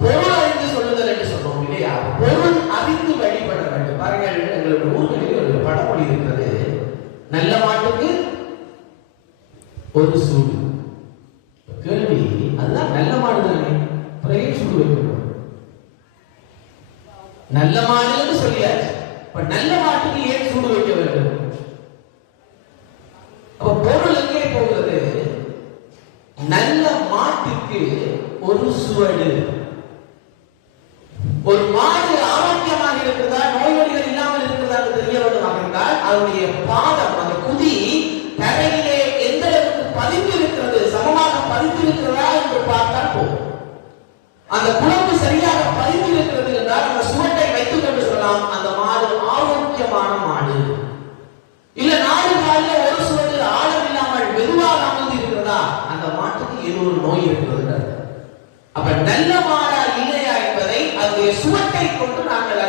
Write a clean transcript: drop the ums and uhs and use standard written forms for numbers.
பொருள் அறிந்து சொல்லுதல் என்று சொல்றோம் இல்லையா? பொருள் அறிந்து வழிபட வேண்டும். பாருங்கள், எங்களுடைய ஊர்களில் ஒரு பழமொழி இருக்கிறது, நல்ல மாட்டுக்கு ஒரு சூடு. கேள்வி, அதுதான் நல்ல மாடு தானே, பிறகு சூடு வைக்கணும். நல்ல மாடுன்னு சொல்லியாச்சு, இப்ப நல்ல மாட்டுக்கு ஏன் சூடு வைக்க வேண்டும்? அப்ப பொருள் எங்கே போகிறது? நல்ல மாட்டுக்கு ஒரு சுவடு. ஒரு மாடு ஆரோக்கியமாக இருக்கிறதா, நோய்கள் இல்லாமல் இருக்கிறதா தெரிய வேண்டும் என்றால் அதனுடைய பாதம், அந்த குதி தரையிலே எந்த அளவுக்கு பதிந்து இருக்கிறது, சமமாக பதிந்து இருக்கிறதா என்று பார்த்தால் போதும். அந்த குழம்பு சரியாக பதிந்து இருக்கிறது என்றால் அந்த சுவட்டை வைத்துக் கொண்டு சொல்லலாம், அந்த மாடு ஆரோக்கியமான மாடு. இல்ல நாடு காலில் ஒரு சுவடு ஆழம் இல்லாமல் மெதுவாக அமர்ந்து இருக்கிறதா, அந்த மாட்டுக்கு ஏதோ ஒரு நோய் இருக்கிறது. அப்ப நல்ல மாடா இல்லையா என்பதை அதனுடைய சுவட்டை கொண்டு நாங்கள்